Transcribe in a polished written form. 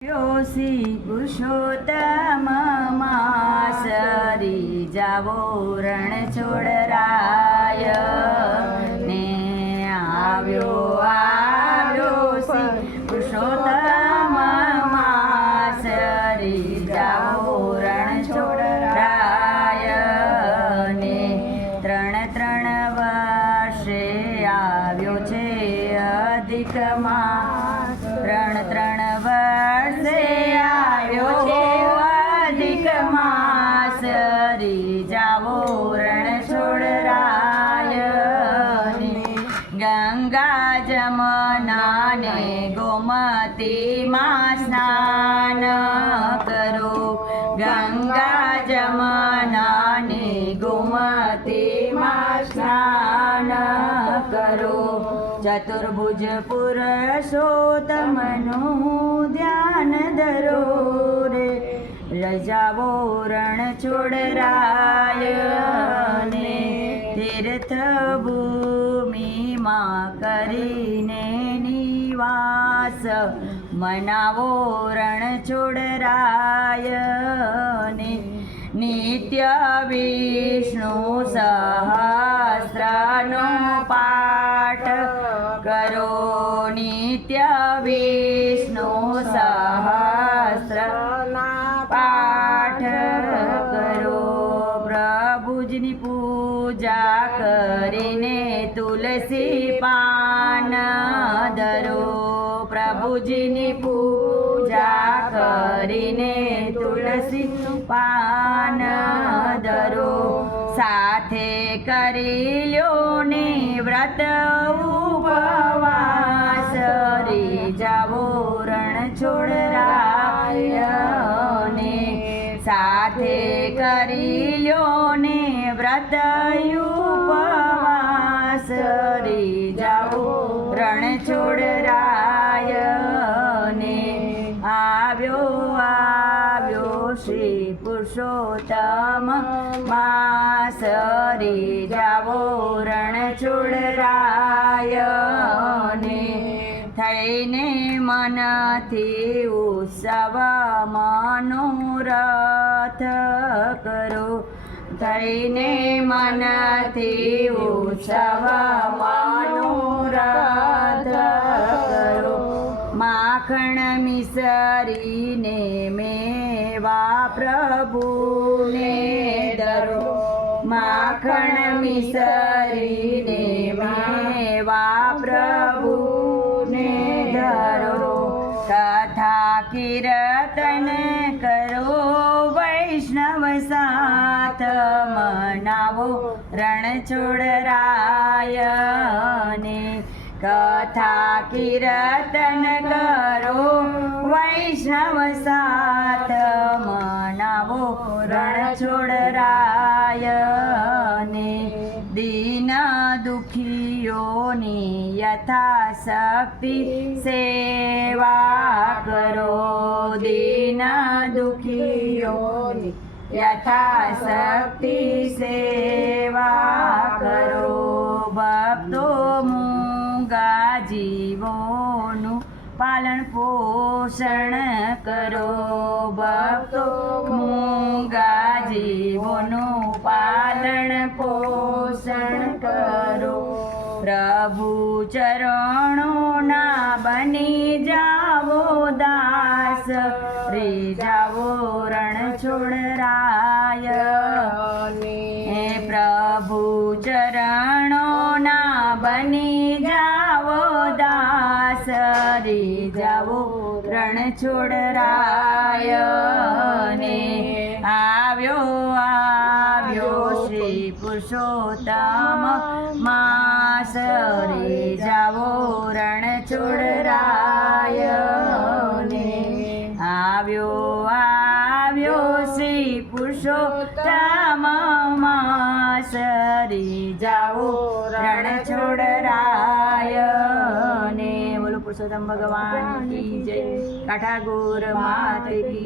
શ્રી પુરુષોત્તમ માસરી જાવો રણ છોડરાય ને આવ્યો શ્રી પુરુષોત્તમ માસરી જાવો રણ છોડરાય ને ત્રણ વર્ષે આવ્યો છે અધિક માસ ત્રણ વર્ષે આવ્યો છે અધિક માસ જાવો રણ છોડરાય ગંગા જમના ને ગોમતીમાં સ્નાન કરો ગંગા જમના ને ગોમતીમાં સ્નાન કરો ચતુર્ભુજ પુરુષોત્તમનું ધ્યાન ધરો રે રજાવો રણ છોડરાય ને તીર્થ ભૂમિમાં કરીને નિવાસ મનાવો રણ છોડરાય ને નિત્ય વિષ્ણુ સહસ્રનો પાઠ કરો નિત્ય વિષ્ણુ સહસ્રના પાઠ કરો પ્રભુજીની પૂજા કરીને તુલસી પાન ધરો પ્રભુજીની પૂજા કરીને તુલસી પાન ધરો સાથે કરી લ્યો ને વ્રત ઉપવાસ રે જાવો રણ છોડરાય ને સાથે કરી લ્યો ને વ્રત ઉપવાસ રે જાવો રણ છોડરાય ને આવ્યો શ્રી પુરુષોત્તમ માસ રે જાવો રણ છોડરાય ને થઈને મનથી ઉત્સવ મનોરથ કરો થઈને મનથી ઉત્સવ મનોરથ કરો માખણ મિસરીને મેવા પ્રભુને ધરો માખણ મિસરીને મેવા પ્રભુને ધરો કથા કીર્તન કરો વૈષ્ણવ સાથ મનાવો રણ છોડરાય ને કથા કીર્તન કરો વૈષ્ણવ સાથ મનાવો રણ છોડરાય ને દીન દુખીઓની યથાશક્તિ સેવા કરો દીન દુખીઓની યથાશક્તિ સેવા કરો ભક્તો મૂંગા જીવોનું પાલન પોષણ કરો ભક્તો મૂંગા જીવોનું પાલન પોષણ કરો પ્રભુ ચરણોના બની જાવો દાસ રે જાવો રણ છોડરાય હે પ્રભુ ચરણોના બની જાવો દાસ રે જાવો રણ છોડરાય ને આવ્યો શ્રી પુરુષોત્તમ માસ રે જાવો રણ છોડરાય ને આવ્યો શ્રી પુરુષોત્તમ માસ રે જાવો રણ છોડરાય ને બોલો પુરુષોત્તમ ભગવાન કી જય કાઠાગોર માત કી